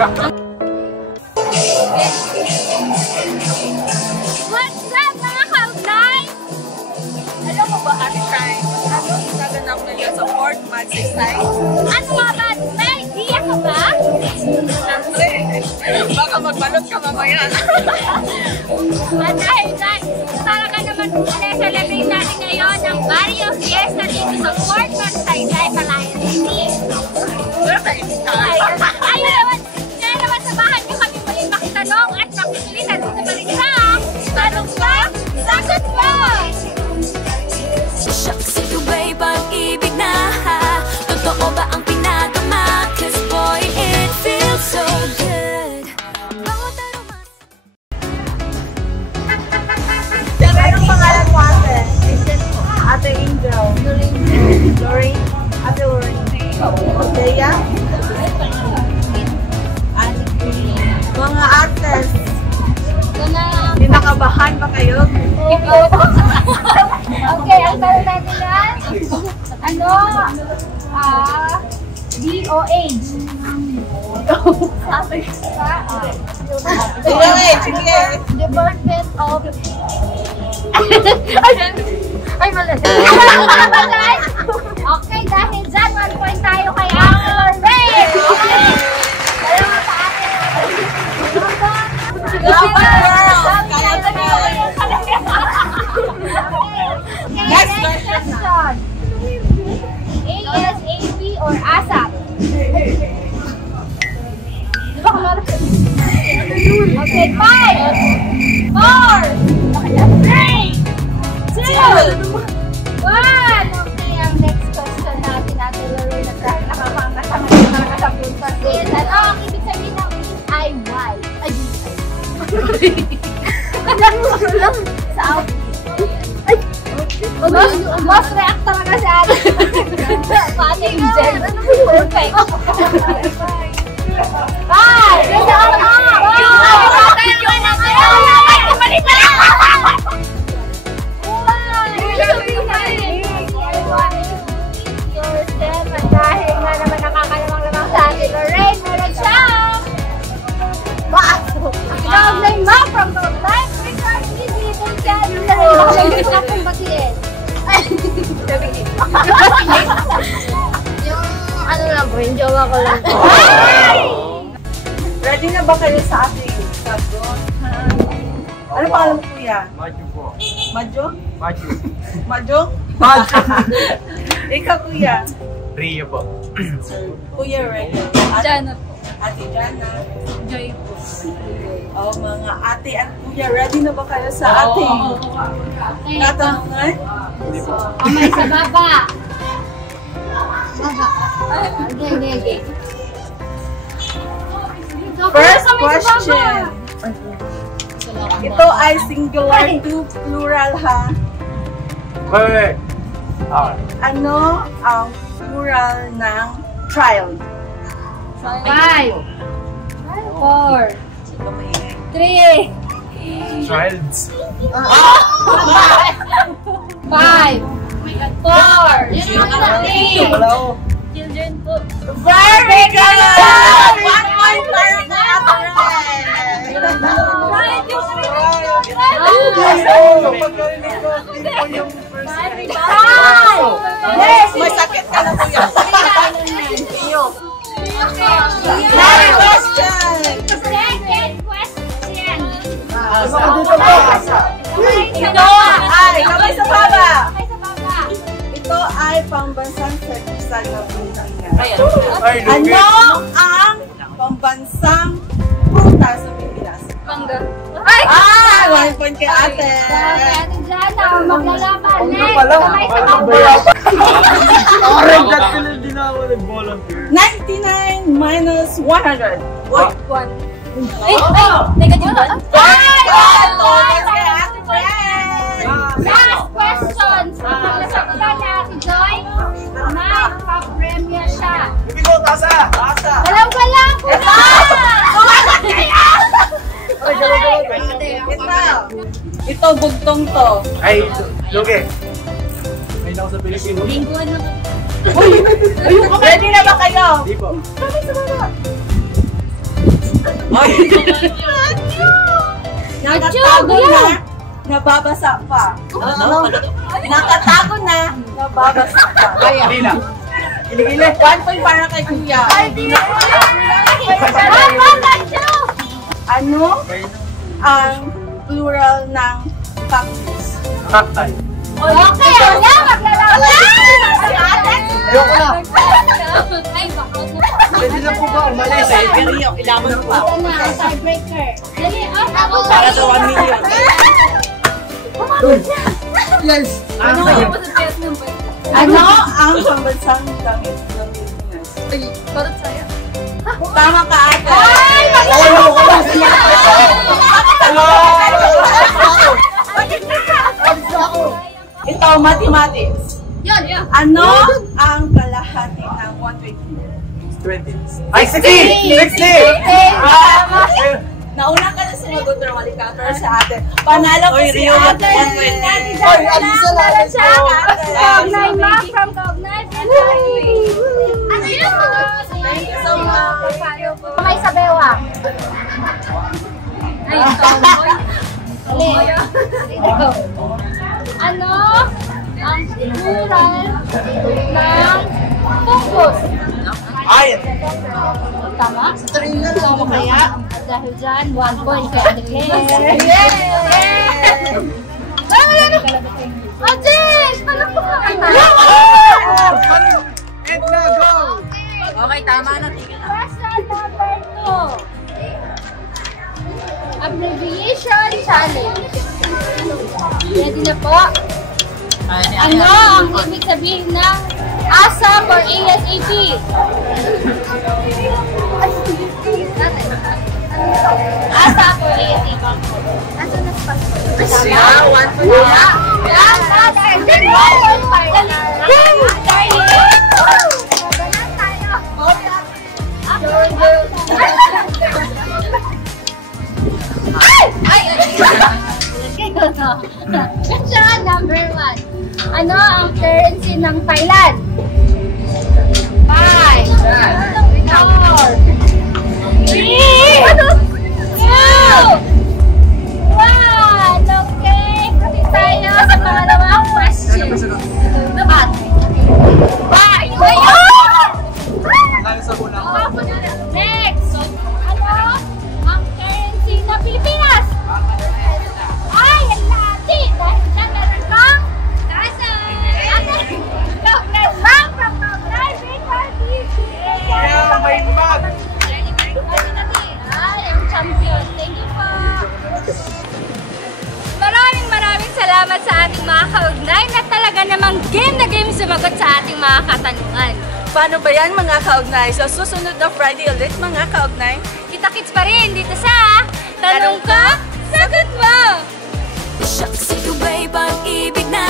What's up mga kaugnay? Alam mo ba Ate Shai? Ano gaganap ngayon sa Fort Magsaysay? Ano nga ba? May idea ka ba? Baka magbalot ka mamaya. At dahil dyan, talaga naman celebrate natin ngayon ang Barrio Fiesta dito sa Fort Magsaysay, Palayan City. Kaya naman samahan niyo kami muling makitanong at makikilitan dito pa rin sa Tanong Ba? Sagot Ba? Shucks, ito ba'y pag-ibig na? Totoo ba ang pinagama? Cause boy, it feels so good. Bawat aromas. Anong pangalan mo ate? Ate Angel. Lorraine. Ate Lorraine. Deya? Mga ates. Pinakabahan ba kayo? Okay, ang tanong natin yan. Ano? DOH. Department of... Ay, mali. Okay, dahil dyan, 1 point tayo kay Uncle Ray. Alam mo pa Next question. ASAP or ASAP? Okay, 5, 4, 3, 2, 1. Okay, ang next question natin, Ate Lorraine, at dahil nakakakasama yung mga kasapuntas is, ano ang ibig sabihin ng I, Y? Ay, sa outfit. Mas react talaga si Ate. Pati yung Jen. Perfect. Bye! Ganda ako! Dahil nga naman nakakalamang-lamang sa Ate Lorraine, meron siyang baso. Tawag na yung map from the life record dito siya. Gusto akong batiin. Yung ano lang po, yung jowa ko lang. Ready na ba kayo sa ating sagot? Ano pangalan mo kuya? Majo po. Majo? Majo. Majo? Ikaw kuya? Rio po. Kuya ready? Jana po. Ate Jana? Joy po. Oh, mga ate at kuya, ready na ba kayo sa ating tatanungan? Hindi po. Kamay sa baba. Okay. First question. Ito ay singular to plural ha. Wait. Ano ang plural ng child? 5, 4, 3, Childs. 5, 4, 3. Hello. Children po. Very good! 1 point para sa Yes! May sakit ka na kuya. Next question! Second question. Ito ay, kamay sa baba! Kamay sa baba. Ito ay pambansang servisal na prutas. Ay, lugi. Ano ang pambansang prutas sa Pilipinas? Mangga. Ay! 1 point kay ate! Ate Jana, maglalaban. Ano Next, pala? kamay sa Ano ba baba. yan? Parang that sila din ako nag-volunteer. 99 minus 100. What? Negative 1? Ay! Thomas kay ate Fred! Last question. Nasagutan ni Ate Joy. May pa-premyo siya. Hindi ko, tasa! Tasa! Alam ko lang po na! Kumakas kaya! Ito, bugtong to. Ay, lugi. May na ako sa Pilipinas. Lingguan na ka. Ready na ba kayo? Hindi po. Kamay sa baba. Nakatago na, nababasa pa. Nakatago na, nababasa pa. Kiligili. 1 point para kay Kuya. Ano ang plural ng cactus? Cacti. Okay, wala, maglalaban. Ayoko na. Ay, bakit na. Pwede na po ba umalis? Pero yung ilaman pa. Ito na, tiebreaker. Dali, ako Para sa 1 million. Yes. Ano ang pambansang damit ng Pilipinas? Parang sa'yo. Tama ka, ate. Ay, Ito, mathematics. Yun, yun. Ano ang kalahati ng 120? 20. Ay, 60! 60! Nauna ka na sumagot, pero mali ka. Pero sa ate, panalo ko si ate. Oy, alisa na. Kaugnay, Mac from Kaugnay. Ano yun? Thank you so much. Kamay sa bewa. Ay, tomboy. Ano ang plural ng fungus? Ayan. Tama? Tama kaya? Dahil dyan, 1 point kay Ate Claire. Ajay! Palakpakan na! Edna, go! Okay, tama na. Tingin na. Question number 2. Abbreviation challenge. Ready na po? Ano ang ibig sabihin ng ASAP or ASAP? ASAP or ASAP? Asa na sa passport? Yeah, 1 to Question number 1. Ano ang currency ng Thailand? 5, 4, 3, 2, 1. Okay, kasi tayo sa pangalawang question. Dapat. Next. Ano ang currency ng Pilipinas? Ay, ang lati! Dahil siya meron kang kasa! Ma'am from Kaugnay, big party! Yeah, may bag! Ay, ang champion. Thank you po! Maraming salamat sa ating mga kaugnay na talaga namang game na game sumagot sa ating mga katanungan. Paano ba yan mga kaugnay? Sa susunod na Friday ulit mga kaugnay? Kita-kits pa rin dito sa Tanong Ka, Sagot Mo! Shucks, ikaw ba'y pag-ibig na